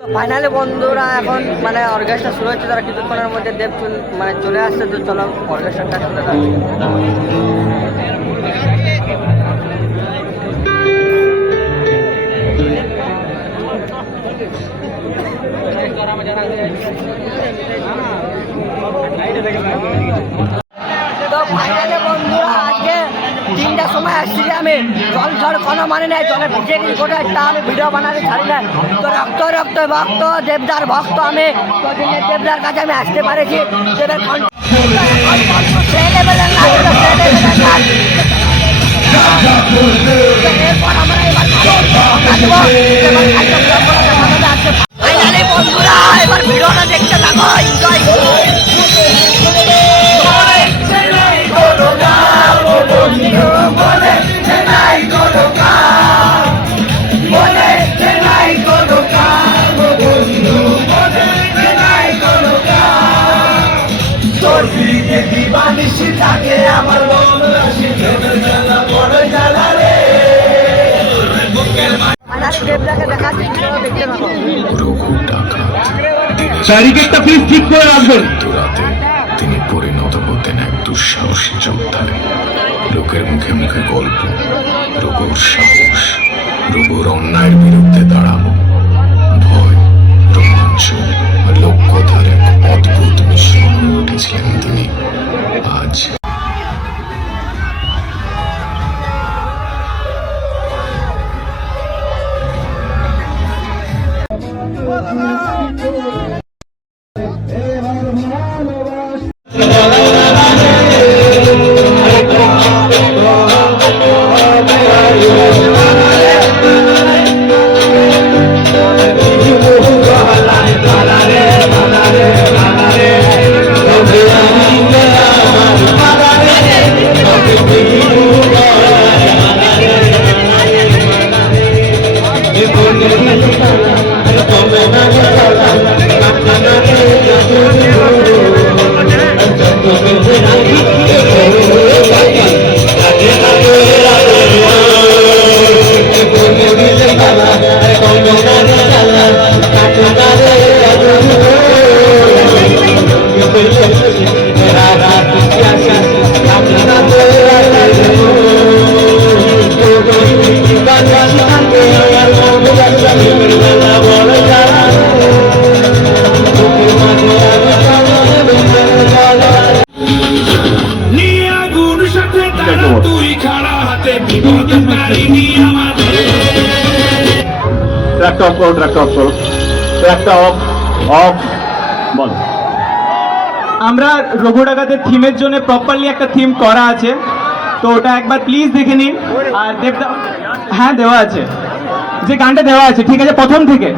Finally বন্ধুরা এখন মানে অর্কেস্ট্রা শুরু হচ্ছে, তারা কিছুক্ষণের মধ্যে দেব মানে চলে আসছে, তো চলো অর্কেস্ট্রাটা শুনে থাকি। তো ফাইনালি বন্ধুরা আজকে 3টার সময় আসছি আমি, জল ঝড় কোনো মানে নেই, জলে ভিজে গেছি গোটা একটা, আমি ভিডিও বানাতে ছাড়ি না। তো রক্ত রক্ত ভক্ত দেবদার ভক্ত আমি, তো দেবদার কাছে আমি আসতে পারেছি। দেবের বন্ধুরা এবার ভিডিওটা দেখতে থাকো, এনজয় করো। ব্যারিকেডটা প্লিজ ঠিক করে রাখবেন। রাতে তিনি পরিণত হতেন এক দুঃসাহসী যোদ্ধায়। লোকের মুখে মুখে গল্প, রঘুর সাহস, রঘুর অন্যায়ের বিরুদ্ধে দাঁড়ানো, ভয়, রোমাঞ্চ, লোককথার এক অদ্ভুত মিশ্রণ হয়ে উঠেছিলেন তিনি। আজ আমরা রঘু ডাকাতের থিমের জন্য প্রপারলি একটা থিম করা আছে, তো ওটা একবার প্লিজ দেখে নিন। আর দেবদা হ্যাঁ দেওয়া আছে, যে গানটা দেওয়া আছে ঠিক আছে প্রথম থেকে